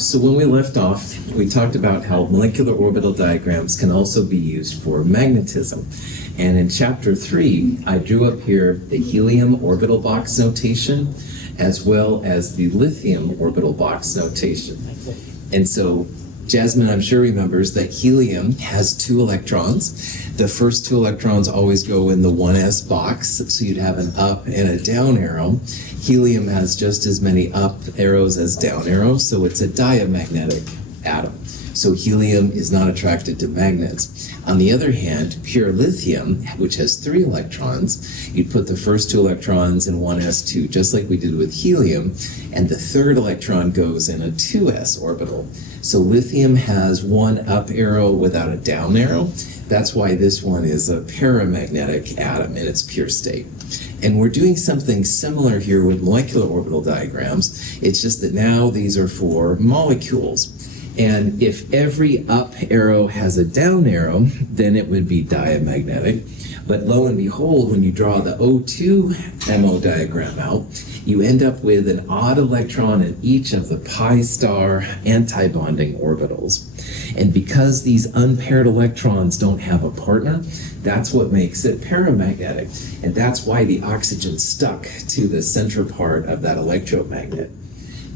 So when we left off, we talked about how molecular orbital diagrams can also be used for magnetism. And in chapter 3, I drew up here the helium orbital box notation as well as the lithium orbital box notation. And so Jasmine, I'm sure, remembers that helium has 2 electrons. The first 2 electrons always go in the 1s box, so you'd have an up and a down arrow. Helium has just as many up arrows as down arrows, so it's a diamagnetic atom. So helium is not attracted to magnets. On the other hand, pure lithium, which has 3 electrons, you'd put the first 2 electrons in 1s2, just like we did with helium, and the third electron goes in a 2s orbital. So lithium has 1 up arrow without a down arrow. That's why this one is a paramagnetic atom in its pure state. And we're doing something similar here with molecular orbital diagrams. It's just that now these are for molecules. And if every up arrow has a down arrow, then it would be diamagnetic. But lo and behold, when you draw the O2 MO diagram out, you end up with an odd electron in each of the pi star antibonding orbitals. And because these unpaired electrons don't have a partner, that's what makes it paramagnetic. And that's why the oxygen stuck to the center part of that electromagnet.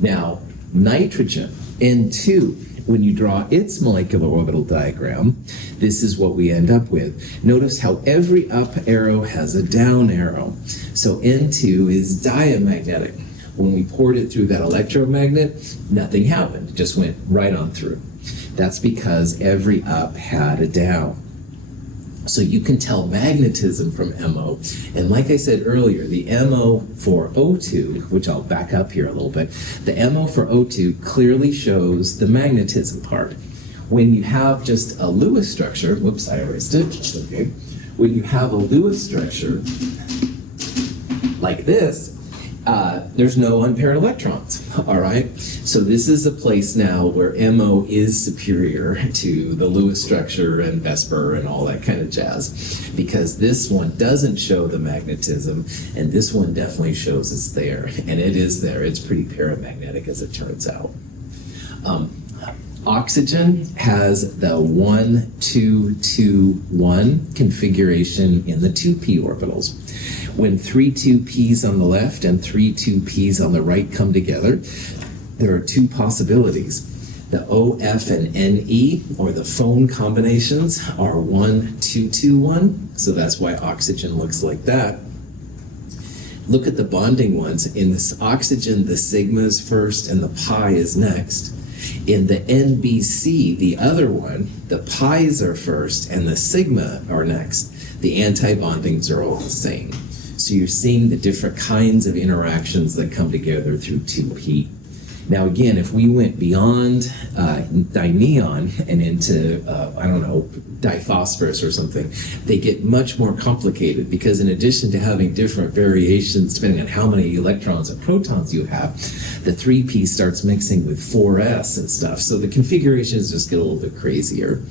Now, nitrogen, N2, when you draw its molecular orbital diagram, this is what we end up with. Notice how every up arrow has a down arrow. So N2 is diamagnetic. When we poured it through that electromagnet, nothing happened. It just went right on through. That's because every up had a down. So you can tell magnetism from MO. And like I said earlier, the MO for O2, which I'll back up here a little bit, the MO for O2 clearly shows the magnetism part. When you have just a Lewis structure, whoops, I erased it, okay. When you have a Lewis structure like this, there's no unpaired electrons, all right? So this is a place now where MO is superior to the Lewis structure and Vesper and all that kind of jazz, because this one doesn't show the magnetism, and this one definitely shows it's there, and it is there. It's pretty paramagnetic, as it turns out. Oxygen has the 1, 2, 2, 1 configuration in the 2p orbitals. When 3 2p's on the left and 3 2p's on the right come together, there are 2 possibilities. The OF and NE, or the phone combinations, are 1, 2, 2, 1, so that's why oxygen looks like that. Look at the bonding ones. In this oxygen, the sigma is first and the pi is next. In the NBC, the other one, the pi's are first and the sigma are next. The antibondings are all the same. So you're seeing the different kinds of interactions that come together through 2p. Now again, if we went beyond dineon and into, diphosphorus or something, they get much more complicated, because in addition to having different variations depending on how many electrons and protons you have, the 3p starts mixing with 4s and stuff. So the configurations just get a little bit crazier.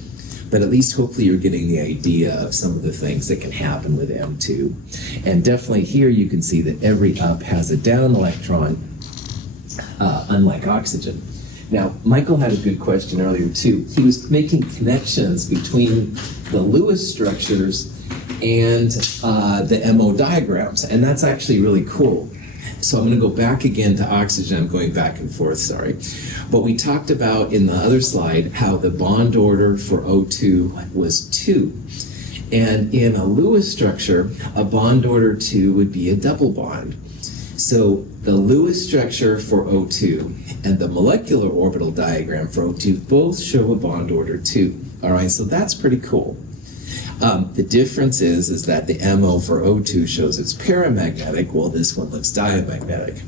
But at least hopefully you're getting the idea of some of the things that can happen with M2. And definitely here you can see that every up has a down electron, unlike oxygen. Now, Michael had a good question earlier too. He was making connections between the Lewis structures and the MO diagrams, and that's actually really cool. So I'm going to go back again to oxygen. I'm going back and forth, sorry. But we talked about in the other slide how the bond order for O2 was 2. And in a Lewis structure, a bond order 2 would be a double bond. So the Lewis structure for O2 and the molecular orbital diagram for O2 both show a bond order 2. All right, so that's pretty cool. The difference is that the MO for O2 shows it's paramagnetic, while this one looks diamagnetic.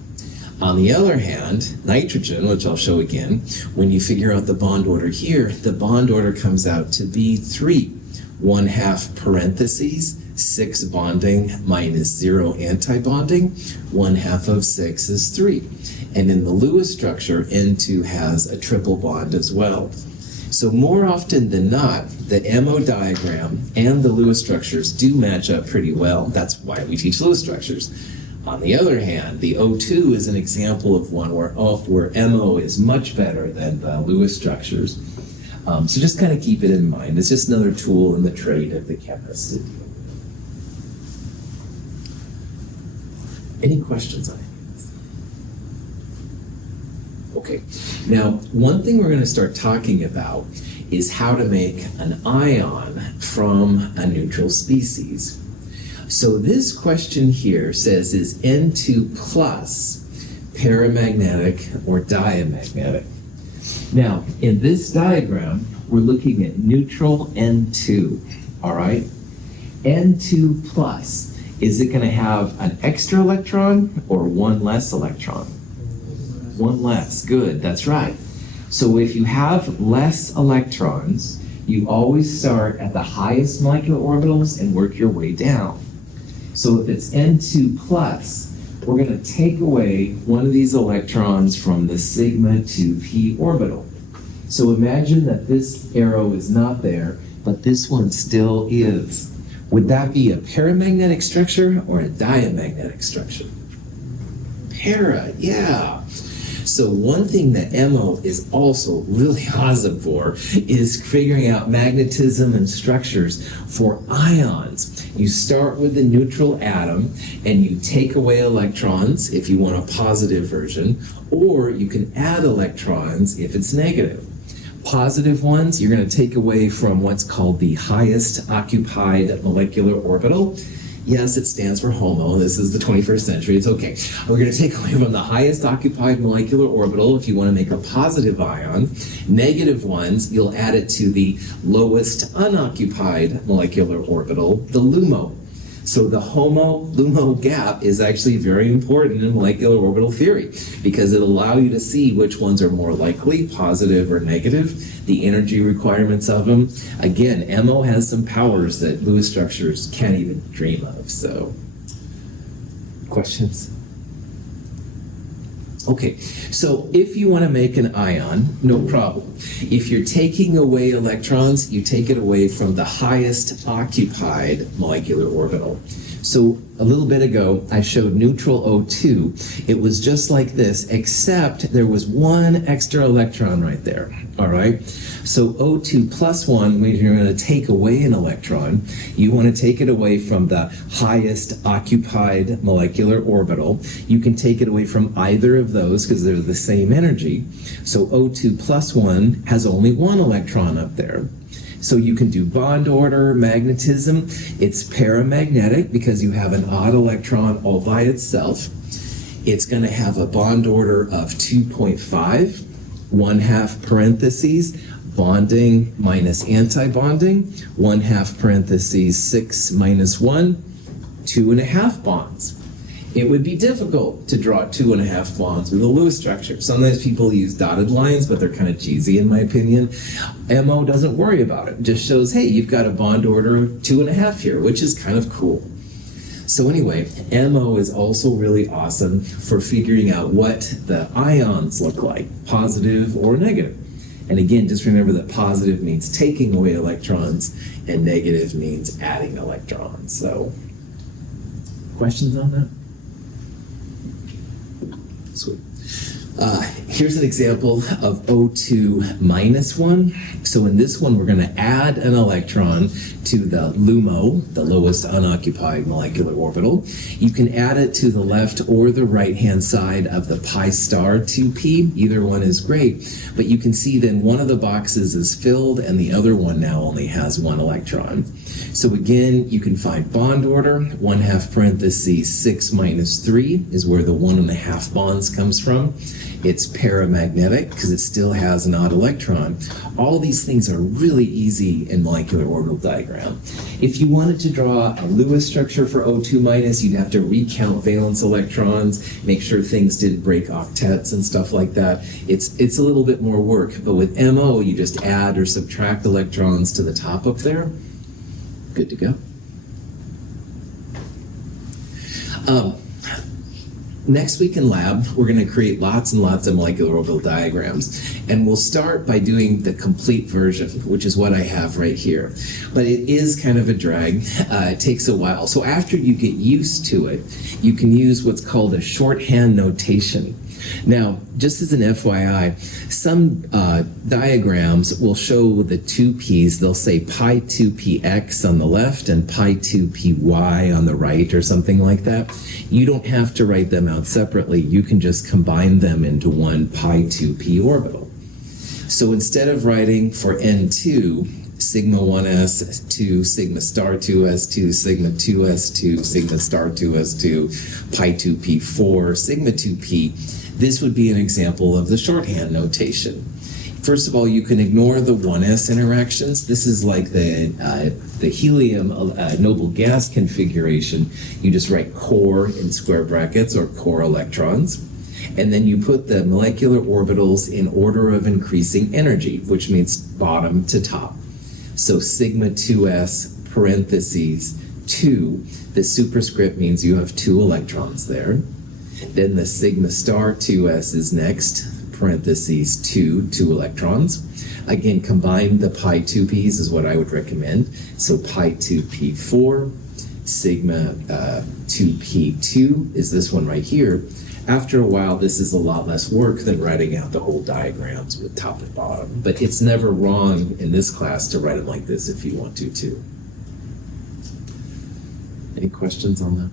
On the other hand, nitrogen, which I'll show again, when you figure out the bond order here, the bond order comes out to be 3. 1/2 parentheses, 6 bonding minus 0 antibonding, 1/2 of 6 is 3. And in the Lewis structure, N2 has a triple bond as well. So more often than not, the MO diagram and the Lewis structures do match up pretty well. That's why we teach Lewis structures. On the other hand, the O2 is an example of one where MO is much better than the Lewis structures. So just kind of keep it in mind. It's just another tool in the trade of the chemist. Any questions on it? Okay, now one thing we're going to start talking about is how to make an ion from a neutral species. So this question here says, is N2 plus paramagnetic or diamagnetic? Now, in this diagram, we're looking at neutral N2, all right? N2 plus, is it going to have an extra electron or one less electron? One less, good, that's right. So if you have less electrons, you always start at the highest molecular orbitals and work your way down. So if it's N2 plus, we're going to take away one of these electrons from the sigma 2p orbital. So imagine that this arrow is not there, but this one still is. Would that be a paramagnetic structure or a diamagnetic structure? Para, yeah. So one thing that MO is also really awesome for is figuring out magnetism and structures for ions. You start with the neutral atom and you take away electrons if you want a positive version, or you can add electrons if it's negative. Positive ones, you're going to take away from what's called the highest occupied molecular orbital. Yes, it stands for HOMO. This is the 21st century. It's okay. We're going to take away from the highest occupied molecular orbital if you want to make a positive ion. Negative ones, you'll add it to the lowest unoccupied molecular orbital, the LUMO. So the HOMO-LUMO gap is actually very important in molecular orbital theory because it'll allow you to see which ones are more likely, positive or negative, the energy requirements of them. Again, MO has some powers that Lewis structures can't even dream of. So, questions? Okay, so if you want to make an ion, no problem. If you're taking away electrons, you take it away from the highest occupied molecular orbital. So a little bit ago, I showed neutral O2. It was just like this, except there was one extra electron right there, all right? So O2 plus 1, when you're going to take away an electron, you want to take it away from the highest occupied molecular orbital. You can take it away from either of those because they're the same energy. So O2 plus 1 has only one electron up there. So you can do bond order, magnetism. It's paramagnetic because you have an odd electron all by itself. It's going to have a bond order of 2.5, 1/2 parentheses, bonding minus anti-bonding, 1/2 parentheses, 6 minus 1, 2.5 bonds. It would be difficult to draw 2.5 bonds with a Lewis structure. Sometimes people use dotted lines, but they're kind of cheesy in my opinion. MO doesn't worry about it. It just shows, hey, you've got a bond order of 2.5 here, which is kind of cool. So anyway, MO is also really awesome for figuring out what the ions look like, positive or negative. And again, just remember that positive means taking away electrons and negative means adding electrons. So, questions on that? Sweet. Here's an example of O2 minus 1. So in this one, we're going to add an electron to the LUMO, the lowest unoccupied molecular orbital. You can add it to the left or the right-hand side of the pi star 2p. Either one is great. But you can see then one of the boxes is filled and the other one now only has one electron. So again, you can find bond order, 1/2 parentheses 6 minus 3 is where the 1.5 bonds comes from. It's paramagnetic because it still has an odd electron. All these things are really easy in molecular orbital diagram. If you wanted to draw a Lewis structure for O2 minus, you'd have to recount valence electrons, make sure things didn't break octets and stuff like that. It's a little bit more work, but with MO, you just add or subtract electrons to the top up there. Good to go. next week in lab, we're going to create lots and lots of molecular orbital diagrams. And we'll start by doing the complete version, which is what I have right here. But it is kind of a drag. It takes a while. So after you get used to it, you can use what's called a shorthand notation. Now, just as an FYI, some diagrams will show the 2p's. They'll say pi 2px on the left and pi 2py on the right or something like that. You don't have to write them out separately. You can just combine them into one pi 2p orbital. So instead of writing for N2, sigma 1s2, sigma star 2s2, sigma 2s2, sigma star 2s2, pi 2p4, sigma 2p, this would be an example of the shorthand notation. First of all, you can ignore the 1s interactions. This is like the helium noble gas configuration. You just write core in square brackets or core electrons. And then you put the molecular orbitals in order of increasing energy, which means bottom to top. So sigma 2s parentheses 2, the superscript means you have 2 electrons there. Then the sigma star 2s is next, parentheses 2 electrons. Again, combine the pi 2p's is what I would recommend. So pi 2p4, sigma 2p2 is this one right here. After a while, this is a lot less work than writing out the whole diagrams with top and bottom. But it's never wrong in this class to write it like this if you want to, too. Any questions on that?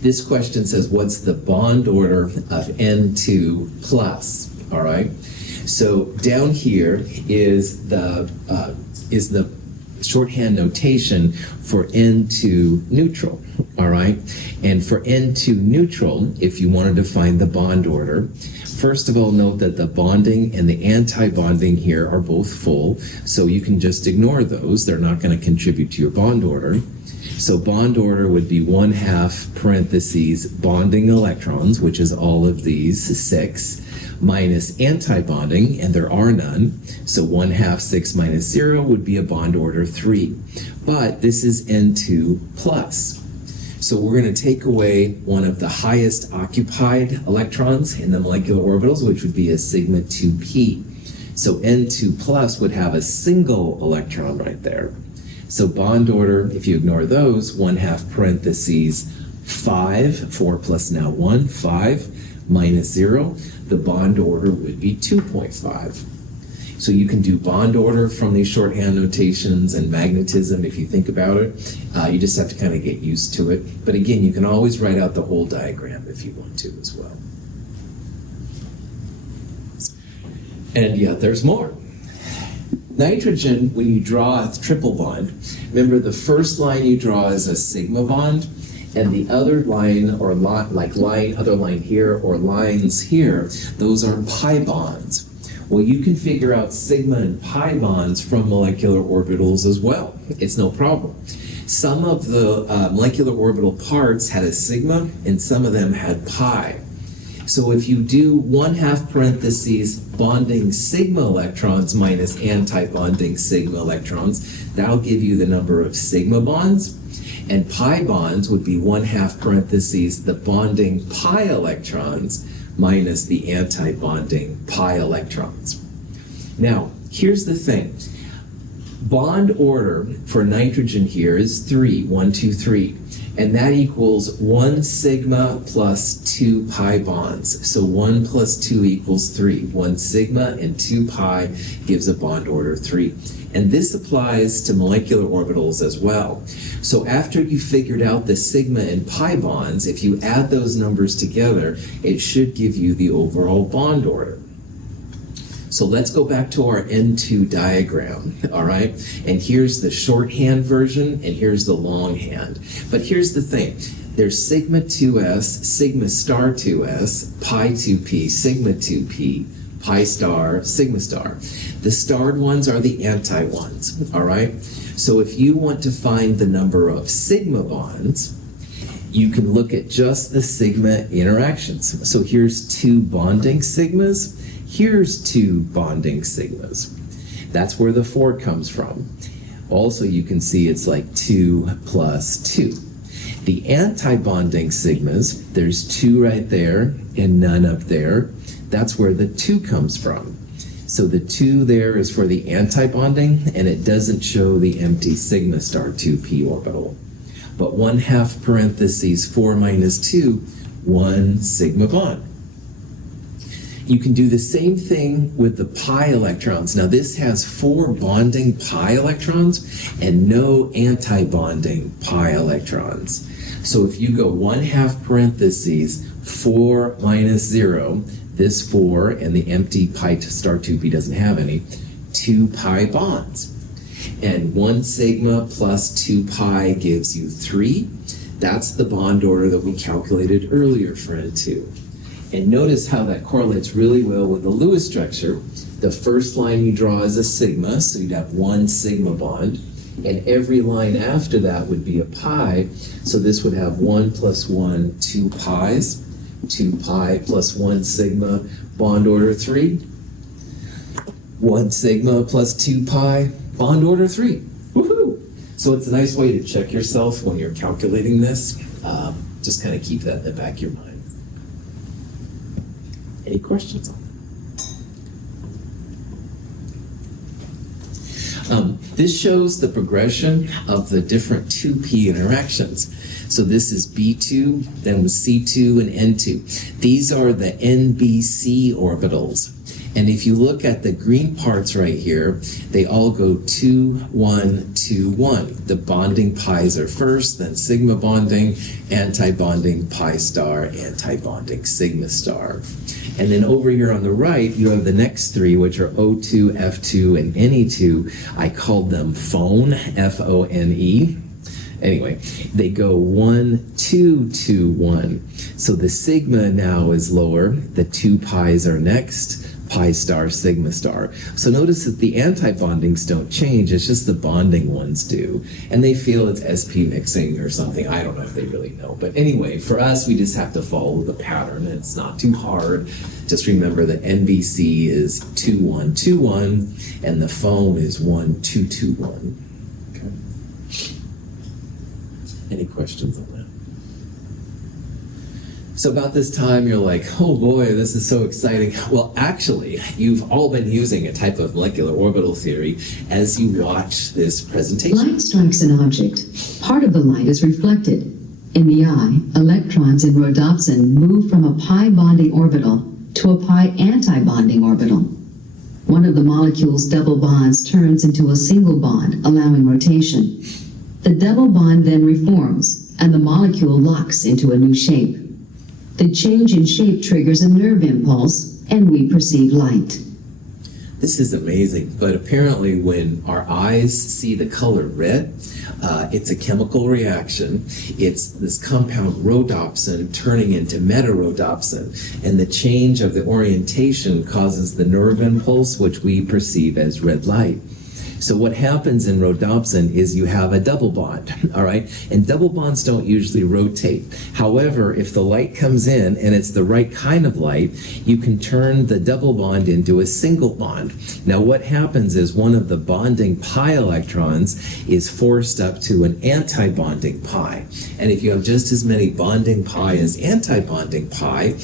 This question says, what's the bond order of N2 plus? All right. So down here is the shorthand notation for N2 neutral. All right. And for N2 neutral, if you wanted to find the bond order, first of all, note that the bonding and the anti-bonding here are both full, so you can just ignore those. They're not going to contribute to your bond order. So bond order would be 1/2 parentheses bonding electrons, which is all of these 6, minus anti-bonding, and there are none. So 1/2 6 minus 0 would be a bond order 3. But this is N2 plus. So we're going to take away one of the highest occupied electrons in the molecular orbitals, which would be a sigma 2p. So N2 plus would have a single electron right there. So bond order, if you ignore those, 1/2 parentheses 5, 4 plus now 1, 5, minus 0, the bond order would be 2.5. So you can do bond order from these shorthand notations and magnetism if you think about it. You just have to kind of get used to it. But again, you can always write out the whole diagram if you want to as well. And yeah, there's more. Nitrogen, when you draw a triple bond, remember the first line you draw is a sigma bond, and the other line, or other line here, or lines here, those are pi bonds. Well, you can figure out sigma and pi bonds from molecular orbitals as well. It's no problem. Some of the molecular orbital parts had a sigma, and some of them had pi. So if you do 1/2 parentheses bonding sigma electrons minus anti-bonding sigma electrons, that'll give you the number of sigma bonds. And pi bonds would be 1/2 parentheses the bonding pi electrons minus the anti-bonding pi electrons. Now, here's the thing. Bond order for nitrogen here is 3, 1, 2, 3. And that equals 1 sigma plus 2 pi bonds. So 1 plus 2 equals 3. 1 sigma and 2 pi gives a bond order 3. And this applies to molecular orbitals as well. So after you figured out the sigma and pi bonds, if you add those numbers together, it should give you the overall bond order. So let's go back to our N2 diagram, all right? And here's the shorthand version, and here's the longhand. But here's the thing. There's sigma 2s, sigma star 2s, pi 2p, sigma 2p, pi star, sigma star. The starred ones are the anti ones, all right? So if you want to find the number of sigma bonds, you can look at just the sigma interactions. So here's 2 bonding sigmas. Here's 2 bonding sigmas. That's where the 4 comes from. Also, you can see it's like 2 plus 2. The anti-bonding sigmas, there's 2 right there and none up there. That's where the 2 comes from. So the 2 there is for the anti-bonding, and it doesn't show the empty sigma star 2p orbital. But 1/2 parentheses 4 minus 2, 1 sigma bond. You can do the same thing with the pi electrons. Now this has 4 bonding pi electrons and no anti-bonding pi electrons. So if you go 1/2 parentheses 4 minus 0, this 4 and the empty pi star 2p doesn't have any, 2 pi bonds. And 1 sigma plus 2 pi gives you 3. That's the bond order that we calculated earlier for N2. And notice how that correlates really well with the Lewis structure. The first line you draw is a sigma, so you'd have 1 sigma bond. And every line after that would be a pi. So this would have 1 plus 1, 2 pi's. 2 pi plus 1 sigma, bond order 3. 1 sigma plus 2 pi, bond order 3. Woohoo! So it's a nice way to check yourself when you're calculating this. Just kind of keep that in the back of your mind. Any questions on that? This shows the progression of the different 2p interactions. So this is B2, then with C2 and N2. These are the NBC orbitals. And if you look at the green parts right here, they all go 2, 1, 2, 1. The bonding pi's are first, then sigma bonding, anti-bonding pi star, anti-bonding sigma star. And then over here on the right, you have the next 3, which are O2, F2, and Ne2. I called them phone, F-O-N-E. Anyway, they go 1, 2, 2, 1. So the sigma now is lower. The 2 pi's are next. Pi star, sigma star. So notice that the anti-bondings don't change. It's just the bonding ones do. And they feel it's SP mixing or something. I don't know if they really know. But anyway, for us, we just have to follow the pattern. It's not too hard. Just remember that NBC is 2, 1, 2, 1, and the phone is 1, 2, 2, 1. Any questions on that? So about this time, you're like, oh boy, this is so exciting. Well, actually, you've all been using a type of molecular orbital theory as you watch this presentation. Light strikes an object. Part of the light is reflected. In the eye, electrons in rhodopsin move from a pi bonding orbital to a pi anti-bonding orbital. One of the molecule's double bonds turns into a single bond, allowing rotation. The double bond then reforms, and the molecule locks into a new shape. The change in shape triggers a nerve impulse, and we perceive light. This is amazing, but apparently when our eyes see the color red, it's a chemical reaction. It's this compound rhodopsin turning into meta-rhodopsin, and the change of the orientation causes the nerve impulse, which we perceive as red light. So what happens in rhodopsin is you have a double bond, all right? And double bonds don't usually rotate. However, if the light comes in and it's the right kind of light, you can turn the double bond into a single bond. Now what happens is one of the bonding pi electrons is forced up to an anti-bonding pi. And if you have just as many bonding pi as anti-bonding pi,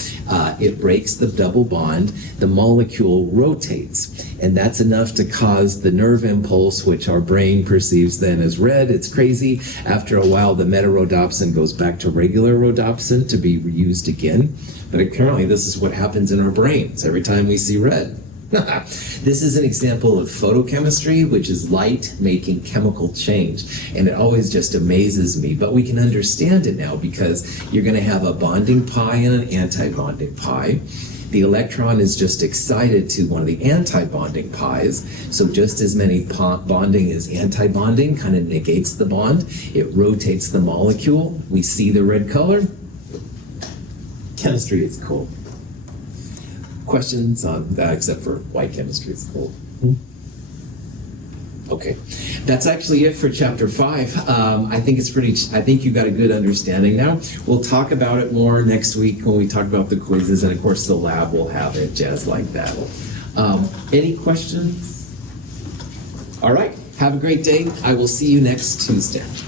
it breaks the double bond, the molecule rotates. And that's enough to cause the nerve impulse, which our brain perceives then as red. It's crazy. After a while, the meta-rhodopsin goes back to regular rhodopsin to be reused again. But apparently, this is what happens in our brains every time we see red. This is an example of photochemistry, which is light making chemical change. And it always just amazes me. But we can understand it now because you're going to have a bonding pi and an anti-bonding pi. The electron is just excited to one of the anti-bonding pi's, so just as many bonding as anti-bonding kind of negates the bond. It rotates the molecule. We see the red color. Chemistry is cool. Questions on that, except for why chemistry is cool? Okay, that's actually it for chapter 5. I think you got a good understanding now. We'll talk about it more next week when we talk about the quizzes, and of course the lab will have it, jazz like that. Any questions? All right. Have a great day. I will see you next Tuesday.